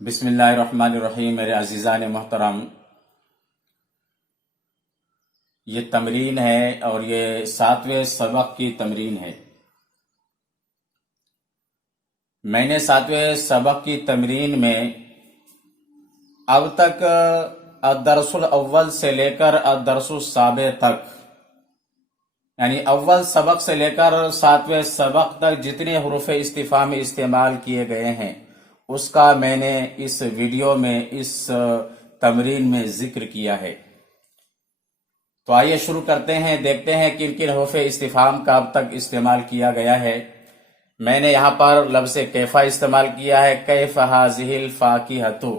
बिस्मिल्लाहिर्रहमानिर्रहीम। मेरे अजीज़ान मोहतरम, ये तमरीन है और ये 7वें सबक की तमरीन है। मैंने 7वें सबक की तमरीन में अब तक अद्दरसुल अव्वल से लेकर अद्दरसुल साबे तक, यानी अव्वल सबक से लेकर 7वें सबक तक जितने हुरूफ इस्तिफाम इस्तेमाल किए गए हैं उसका मैंने इस वीडियो में, इस तमरीन में जिक्र किया है। तो आइए शुरू करते हैं, देखते हैं किन किन हुरूफ इस्तिफाम का अब तक इस्तेमाल किया गया है। मैंने यहाँ पर लफ्ज़ कैफा इस्तेमाल किया है। कैफ हाज़िहिल फाकिहतु,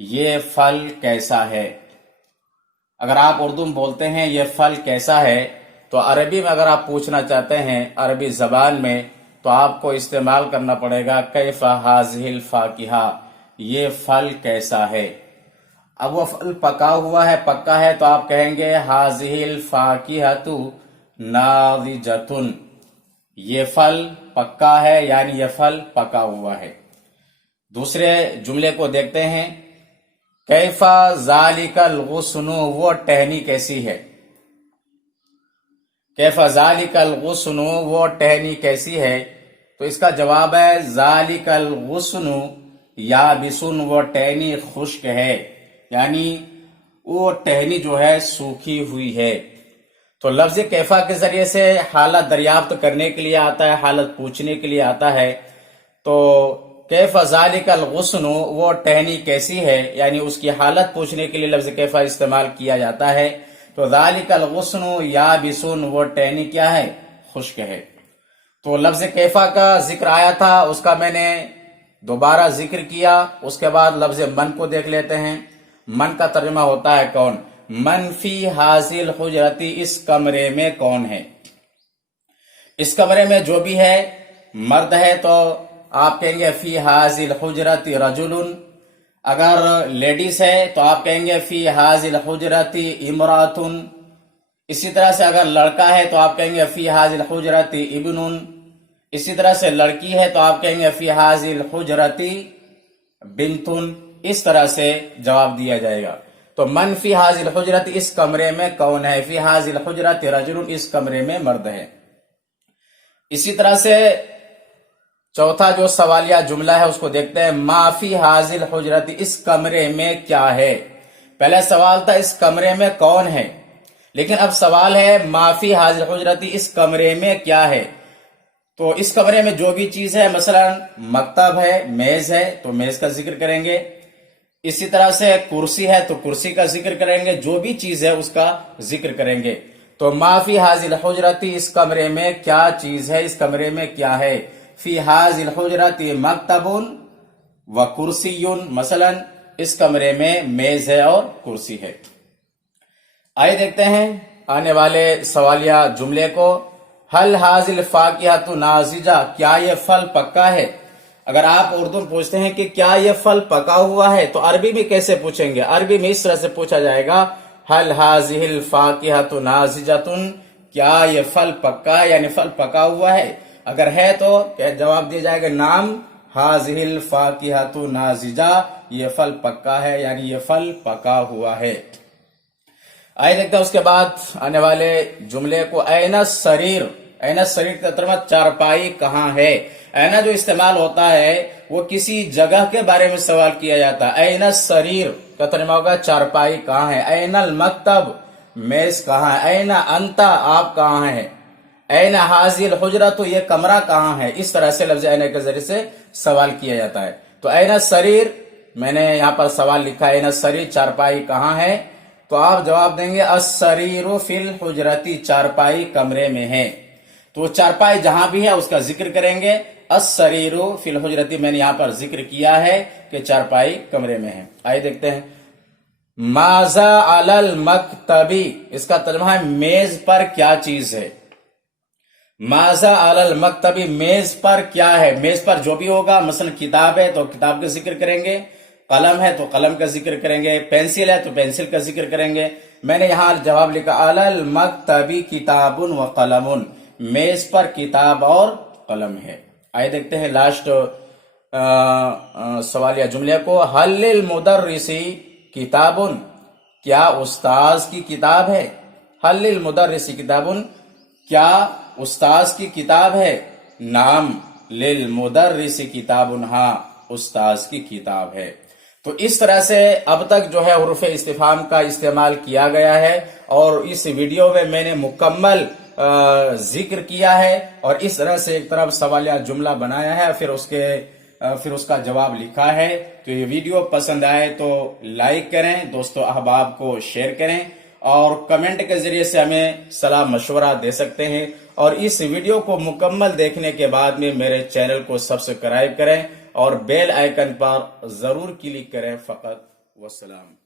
ये फल कैसा है। अगर आप उर्दू में बोलते हैं ये फल कैसा है, तो अरबी में अगर आप पूछना चाहते हैं अरबी ज़बान में, तो आपको इस्तेमाल करना पड़ेगा कैफ हाज़िहिल फाकिहा, ये फल कैसा है। अब वो फल पका हुआ है, पक्का है, तो आप कहेंगे हाज़िहिल फाकिहतु नाज़िजतुन, ये फल पक्का है, यानी ये फल पका हुआ है। दूसरे जुमले को देखते हैं। कैफा ज़ालिकल गुस्नु, वो टहनी कैसी है। कैफा ज़ालिकल गुस्नु, वो टहनी कैसी है। तो इसका जवाब है ज़ालिकल गुस्नु याबिसुन, वो टहनी खुश्क है, यानी वो टहनी जो है सूखी हुई है। तो लफ्ज़ कैफा के जरिए से हालत दरियाफ्त करने के लिए आता है, हालत पूछने के लिए आता है। तो कैफा ज़ालिकल गुस्नु, वो टहनी कैसी है, यानी उसकी हालत पूछने के लिए लफ्ज़ कैफा इस्तेमाल किया जाता है। तो ज़ालिकल गुस्नु याबिसुन, वो टहनी क्या है, खुश्क है। तो लफ्ज़ कैफा का जिक्र आया था, उसका मैंने दोबारा जिक्र किया। उसके बाद लफ्ज़ मन को देख लेते हैं। मन का तर्जुमा होता है कौन। मन फी हाजिल हुजरती, इस कमरे में कौन है। इस कमरे में जो भी है मर्द है तो आप कहेंगे फी हाजिल हुजरती रजुलुन। अगर लेडीज है तो आप कहेंगे फी हाजिल हुजरती इमरातुन। इसी तरह से अगर लड़का है तो आप कहेंगे फी हाजिल हुजरती इब्नुन। इसी तरह से लड़की है तो आप कहेंगे फी हाजिल हुजरती बिंतुन। इस तरह से जवाब दिया जाएगा। तो मन फी हाजिल हुजरती, इस कमरे में कौन है। फी हाजिल हुजरती रजुलुन, इस कमरे में मर्द है। इसी तरह से चौथा जो सवालिया जुमला है उसको देखते हैं। माफी हाजिल हुजरती, इस कमरे में क्या है। पहले सवाल था इस कमरे में कौन है, लेकिन अब सवाल है माफी हाजिल हुजरती, इस कमरे में क्या है। तो इस कमरे में जो भी चीज है, मसलन मकतब है, मेज है, तो मेज का जिक्र करेंगे। इसी तरह से कुर्सी है तो कुर्सी का जिक्र करेंगे। जो भी चीज है उसका जिक्र करेंगे। तो माफी हाजिल हुजरती, इस कमरे में क्या चीज है, इस कमरे में क्या है। फी हाजिल हुजरती मकतबुन व कुर्सियुन, मसलन इस कमरे में मेज है और कुर्सी है। आइए देखते हैं आने वाले सवालिया जुमले को। हल हाजिल फाकिहतु नाजिजा, क्या ये फल पक्का है। अगर आप उर्दू में पूछते हैं कि क्या ये फल पका हुआ है, तो अरबी में कैसे पूछेंगे। अरबी में इस तरह से पूछा जाएगा हल हाजिल फाकिहतु नाजिजतुन, क्या ये फल पक्का है, यानी फल पका हुआ है। अगर है तो क्या जवाब दिया जाएगा नाम हाजिल फाकिहतु नाजिजा, ये फल पक्का है, यानी ये फल पका हुआ है। आइए देखते हैं उसके बाद आने वाले जुमले को। ऐना शरीर, ऐना शरीर का तर्जुमा चारपाई कहाँ है। ऐना जो इस्तेमाल होता है वो किसी जगह के बारे में सवाल किया जाता है। ऐना शरीर का तर्जुमा होगा चारपाई कहाँ है। ऐनल मकतब, मेज कहाँ है। ऐना अंता, आप कहाँ है। ऐना हाजिल हुजरा, तो ये कमरा कहाँ है। इस तरह से लफ्ज ऐना के जरिए से सवाल किया जाता है। तो ऐना शरीर, मैंने यहाँ पर सवाल लिखा है ऐना शरीर, चारपाई कहाँ है। तो आप जवाब देंगे अस्सरीरु फिल हुजरती, चारपाई कमरे में है। तो चारपाई जहां भी है उसका जिक्र करेंगे। अस्सरीरु फिल हुजरती, मैंने यहां पर जिक्र किया है कि चारपाई कमरे में है। आइए देखते हैं। माजा अलल मकतबी, इसका तर्जुमा है मेज पर क्या चीज है। माजा अलल मकतबी, मेज पर क्या है। मेज पर जो भी होगा, मसलन किताब है तो किताब का जिक्र करेंगे, कलम है तो कलम का जिक्र करेंगे, पेंसिल है तो पेंसिल का जिक्र करेंगे। मैंने यहां जवाब लिखा अलल मकतबी किताबुन व कलमुन, मेज पर किताब और कलम है। आइए देखते हैं लास्ट سوالیہ جملے کو، حل للمدرسی کتابن، کیا استاذ کی کتاب ہے؟ حل للمدرسی کتابن، کیا استاذ کی کتاب ہے؟ نعم للمدرسی کتابن، ہاں استاذ کی کتاب ہے۔ تو اس طرح سے اب تک جو ہے حروف استفہام کا استعمال کیا گیا ہے، اور اس ویڈیو میں میں نے مکمل ذکر کیا ہے، اور اس طرح سے ایک طرف سوالیہ جملہ بنایا ہے، پھر اس کا جواب لکھا ہے۔ تو یہ ویڈیو پسند آئے تو لائک کریں، دوستو احباب کو شیئر کریں، اور کمنٹ کے ذریعے سے ہمیں صلاح مشورہ دے سکتے ہیں، اور اس ویڈیو کو مکمل دیکھنے کے بعد میں میرے چینل کو سبسکرائب کریں اور بیل آئیکن پر ضرور کلک کریں فقط۔ والسلام۔